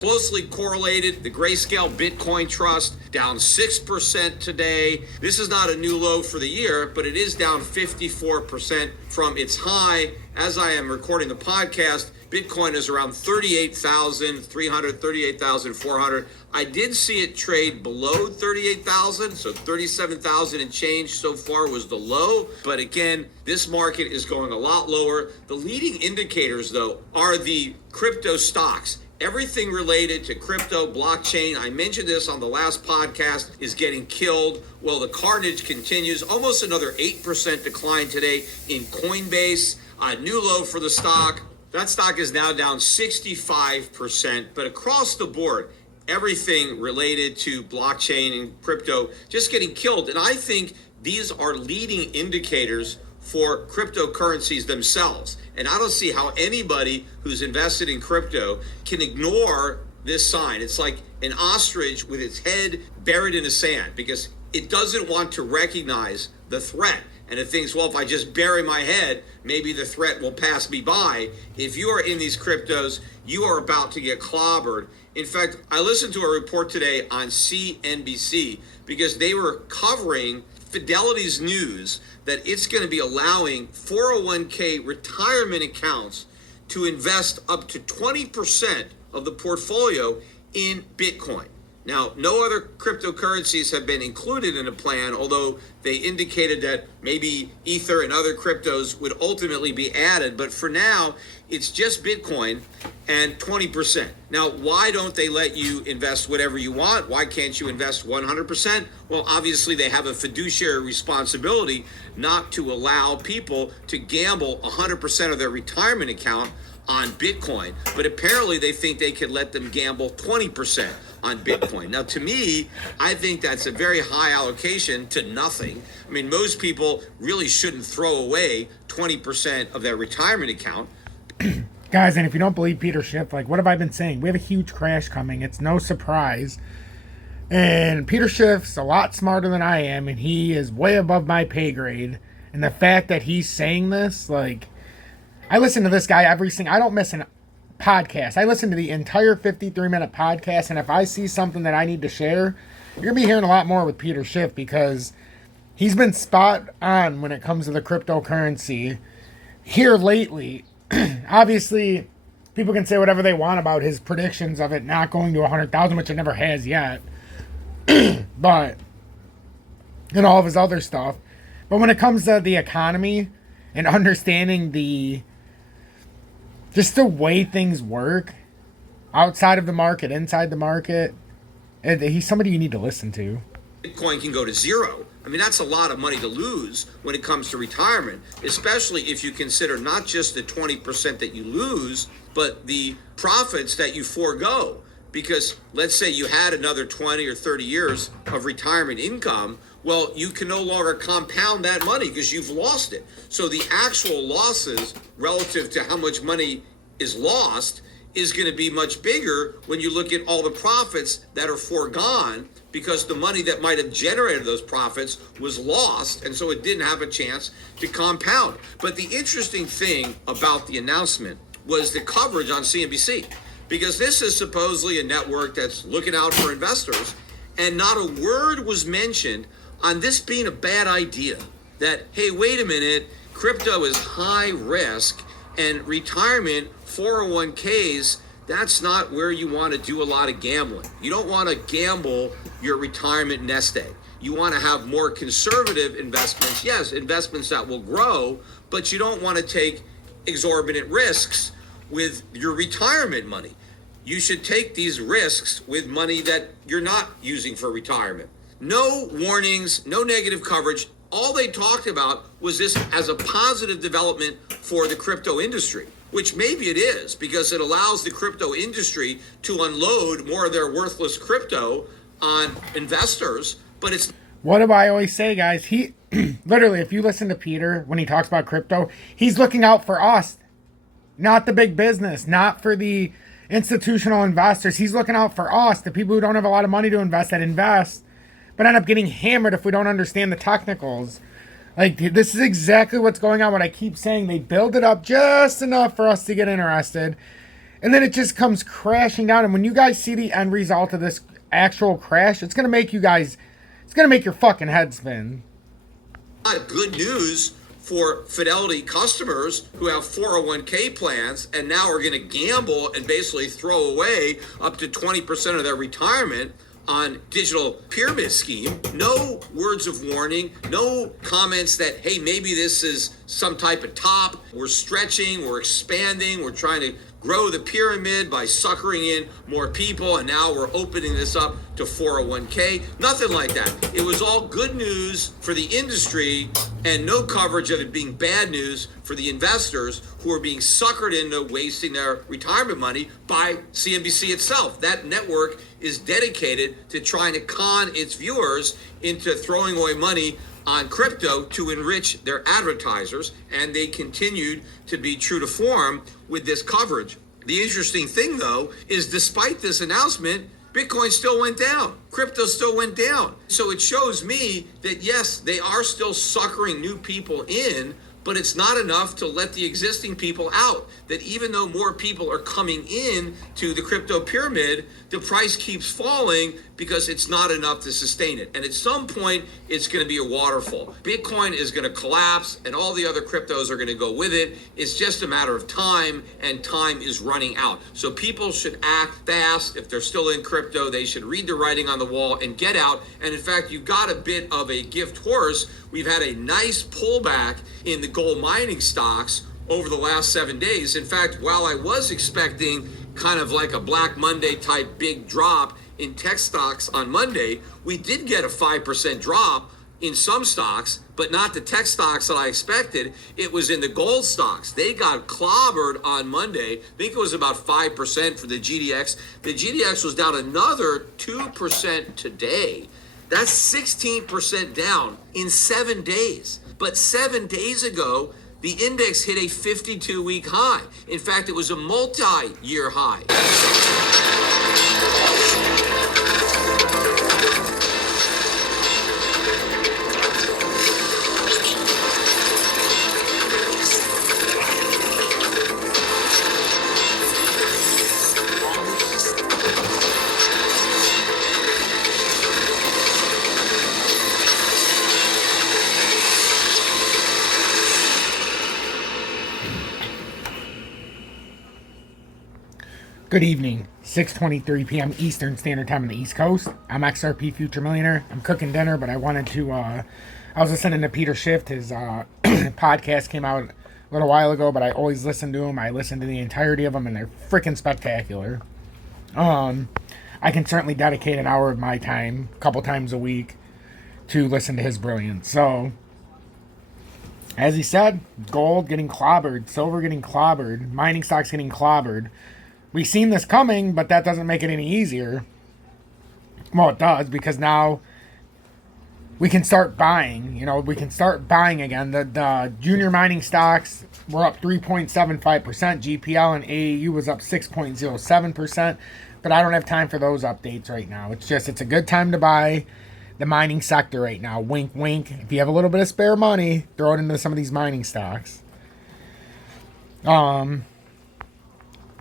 Closely correlated, the Greyscale Bitcoin Trust down 6% today. This is not a new low for the year, but it is down 54% from its high. As I am recording the podcast, Bitcoin is around 38,300, 38,400. I did see it trade below 38,000, so 37,000 and change so far was the low. But again, this market is going a lot lower. The leading indicators, though, are the crypto stocks. Everything related to crypto, blockchain, I mentioned this on the last podcast, is getting killed. Well, the carnage continues. Almost another 8% decline today in Coinbase. A new low for the stock. That stock is now down 65%. But across the board, everything related to blockchain and crypto just getting killed. And I think these are leading indicators for cryptocurrencies themselves. And I don't see how anybody who's invested in crypto can ignore this sign. It's like an ostrich with its head buried in the sand because it doesn't want to recognize the threat. And it thinks, well, if I just bury my head, maybe the threat will pass me by. If you are in these cryptos, you are about to get clobbered. In fact, I listened to a report today on CNBC because they were covering Fidelity's news that it's going to be allowing 401k retirement accounts to invest up to 20% of the portfolio in Bitcoin. Now, no other cryptocurrencies have been included in the plan, although they indicated that maybe Ether and other cryptos would ultimately be added. But for now, it's just Bitcoin and 20%. Now, why don't they let you invest whatever you want? Why can't you invest 100%? Well, obviously, they have a fiduciary responsibility not to allow people to gamble 100% of their retirement account on Bitcoin. But apparently, they think they could let them gamble 20% on Bitcoin. Now, to me, I think that's a very high allocation to nothing. I mean, most people really shouldn't throw away 20% of their retirement account. Guys, and if you don't believe Peter Schiff, like, what have I been saying? We have a huge crash coming. It's no surprise. And Peter Schiff's a lot smarter than I am, and he is way above my pay grade. And the fact that he's saying this, like, I listen to this guy I don't miss an podcast. I listen to the entire 53-minute podcast, and if I see something that I need to share, you're going to be hearing a lot more with Peter Schiff because he's been spot on when it comes to the cryptocurrency here lately. Obviously, people can say whatever they want about his predictions of it not going to 100,000, which it never has yet. But, and all of his other stuff. But when it comes to the economy and understanding just the way things work outside of the market, inside the market, he's somebody you need to listen to. Bitcoin can go to zero. I mean, that's a lot of money to lose when it comes to retirement, especially if you consider not just the 20% that you lose, but the profits that you forego. Because let's say you had another 20 or 30 years of retirement income, well, you can no longer compound that money because you've lost it. So the actual losses relative to how much money is lost is going to be much bigger when you look at all the profits that are foregone because the money that might have generated those profits was lost, and so it didn't have a chance to compound. But the interesting thing about the announcement was the coverage on CNBC, because this is supposedly a network that's looking out for investors, and not a word was mentioned on this being a bad idea. That, hey, wait a minute, crypto is high risk, and retirement 401ks, that's not where you want to do a lot of gambling. You don't want to gamble your retirement nest egg. You want to have more conservative investments. Yes, investments that will grow, but you don't want to take exorbitant risks with your retirement money. You should take these risks with money that you're not using for retirement. No warnings, no negative coverage. All they talked about was this as a positive development for the crypto industry, which maybe it is because it allows the crypto industry to unload more of their worthless crypto on investors. But it's... What do I always say, guys? He literally, if you listen to Peter when he talks about crypto, he's looking out for us, not the big business, not for the institutional investors. He's looking out for us, the people who don't have a lot of money to invest that invest, but end up getting hammered if we don't understand the technicals. Like, this is exactly what's going on. What I keep saying, they build it up just enough for us to get interested. And then it just comes crashing down. And when you guys see the end result of this actual crash, it's going to make you guys, it's going to make your fucking head spin. Good news for Fidelity customers who have 401k plans and now are going to gamble and basically throw away up to 20% of their retirement on digital pyramid scheme. No words of warning, no comments that, hey, maybe this is some type of top. We're stretching, we're expanding, we're trying to grow the pyramid by suckering in more people, and now we're opening this up to 401k. Nothing like that. It was all good news for the industry and no coverage of it being bad news for the investors who are being suckered into wasting their retirement money by CNBC itself. That network is dedicated to trying to con its viewers into throwing away money on crypto to enrich their advertisers, and they continued to be true to form with this coverage. The interesting thing, though, is despite this announcement, Bitcoin still went down. Crypto still went down. So it shows me that, yes, they are still suckering new people in, but it's not enough to let the existing people out. That even though more people are coming in to the crypto pyramid, the price keeps falling because it's not enough to sustain it. And at some point, it's going to be a waterfall. Bitcoin is going to collapse and all the other cryptos are going to go with it. It's just a matter of time, and time is running out. So people should act fast. If they're still in crypto, they should read the writing on the wall and get out. And in fact, you've got a bit of a gift horse. We've had a nice pullback in the gold mining stocks over the last 7 days. In fact, while I was expecting kind of like a Black Monday type big drop in tech stocks on Monday, we did get a 5% drop in some stocks, but not the tech stocks that I expected. It was in the gold stocks. They got clobbered on Monday. I think it was about 5% for the GDX. The GDX was down another 2% today. That's 16% down in 7 days. But 7 days ago, the index hit a 52-week high. In fact, it was a multi-year high. Good evening, 6:23 p.m. Eastern Standard Time on the East Coast. I'm XRP Future Millionaire. I'm cooking dinner, but I wanted to, I was listening to Peter Schiff. His podcast came out a little while ago, but I always listen to him. I listen to the entirety of them, and they're freaking spectacular. I can certainly dedicate an hour of my time, a couple times a week, to listen to his brilliance. So, as he said, gold getting clobbered, silver getting clobbered, mining stocks getting clobbered. We've seen this coming, but that doesn't make it any easier. Well, it does, because now we can start buying. You know, we can start buying again. The junior mining stocks were up 3.75%. GPL and AAU was up 6.07%. But I don't have time for those updates right now. It's a good time to buy the mining sector right now. Wink, wink. If you have a little bit of spare money, throw it into some of these mining stocks.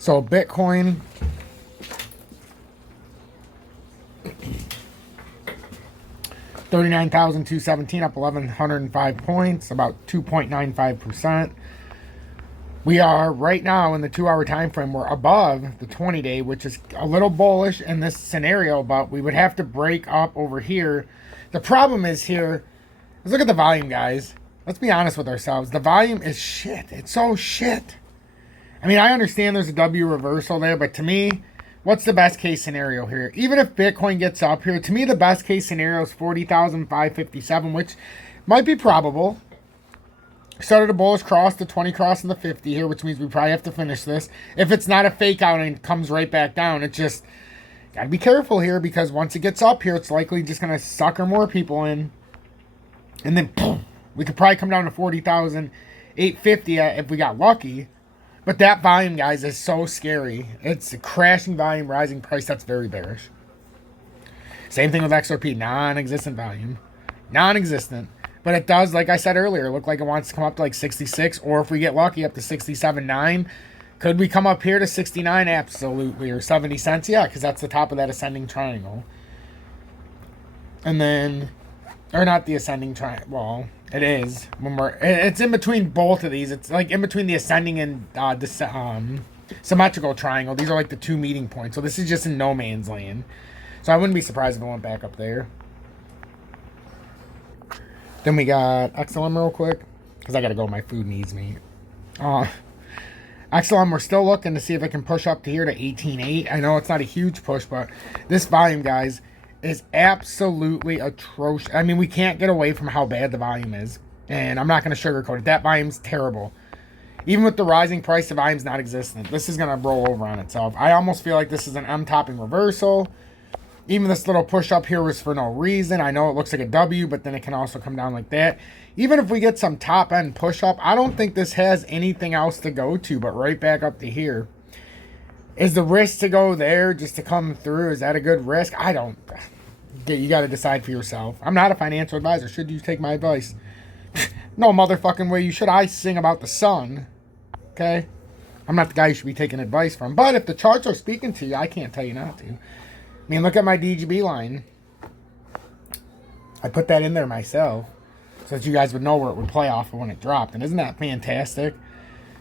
So Bitcoin, $39,217, up 1,105 points, about 2.95%. We are right now in the 2-hour time frame. We're above the 20-day, which is a little bullish in this scenario, but we would have to break up over here. The problem is here. Let's look at the volume, guys. Let's be honest with ourselves. The volume is shit. It's so shit. I mean, I understand there's a W reversal there, but to me, what's the best case scenario here? Even if Bitcoin gets up here, to me, the best case scenario is 40,557, which might be probable. Started a bullish cross, the 20 cross, and the 50 here, which means we probably have to finish this. If it's not a fake out and comes right back down, it just got to be careful here, because once it gets up here, it's likely just going to sucker more people in. And then, boom, we could probably come down to 40,850 if we got lucky. But that volume, guys, is so scary. It's a crashing volume, rising price. That's very bearish. Same thing with XRP. Non-existent volume. Non-existent. But it does, like I said earlier, look like it wants to come up to like 66. Or if we get lucky, up to 67.9. Could we come up here to 69? Absolutely. Or 70 cents? Yeah, because that's the top of that ascending triangle. And then, or not the ascending triangle. Well, it is. It's in between both of these. It's like in between the ascending and symmetrical triangle. These are like the two meeting points. So this is just in no man's land. So I wouldn't be surprised if it went back up there. Then we got XLM real quick, because I got to go. My food needs me. XLM, we're still looking to see if it can push up to here to 18.8. I know it's not a huge push, but this volume, guys, is absolutely atrocious. I mean, we can't get away from how bad the volume is. And I'm not going to sugarcoat it. That volume's terrible. Even with the rising price, the volume's not existent. This is going to roll over on itself. I almost feel like this is an M-topping reversal. Even this little push up here was for no reason. I know it looks like a W, but then it can also come down like that. Even if we get some top end push up, I don't think this has anything else to go to but right back up to here. Is the risk to go there just to come through? Is that a good risk? I don't. You got to decide for yourself. I'm not a financial advisor. Should you take my advice? No motherfucking way you should. I sing about the sun. Okay? I'm not the guy you should be taking advice from. But if the charts are speaking to you, I can't tell you not to. I mean, look at my DGB line. I put that in there myself so that you guys would know where it would play off of when it dropped. And isn't that fantastic?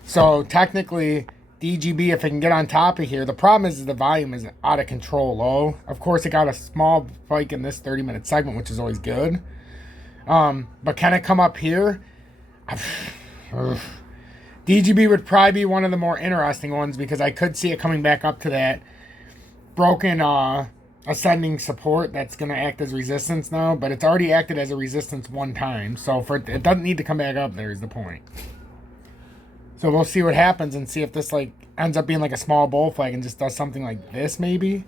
So technically, DGB, if it can get on top of here, the problem is the volume is out of control low. Of course, it got a small spike in this 30-minute segment, which is always good. But can it come up here? DGB would probably be one of the more interesting ones because I could see it coming back up to that broken ascending support that's going to act as resistance now, but it's already acted as a resistance one time, so it doesn't need to come back up there is the point. So we'll see what happens and see if this like ends up being like a small bull flag and just does something like this maybe.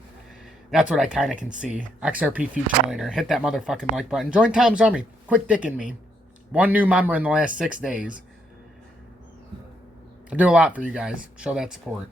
That's what I kind of can see. XRP future later. Hit that motherfucking like button. Join Tom's Army. Quit dicking me. One new member in the last 6 days. I do a lot for you guys. Show that support.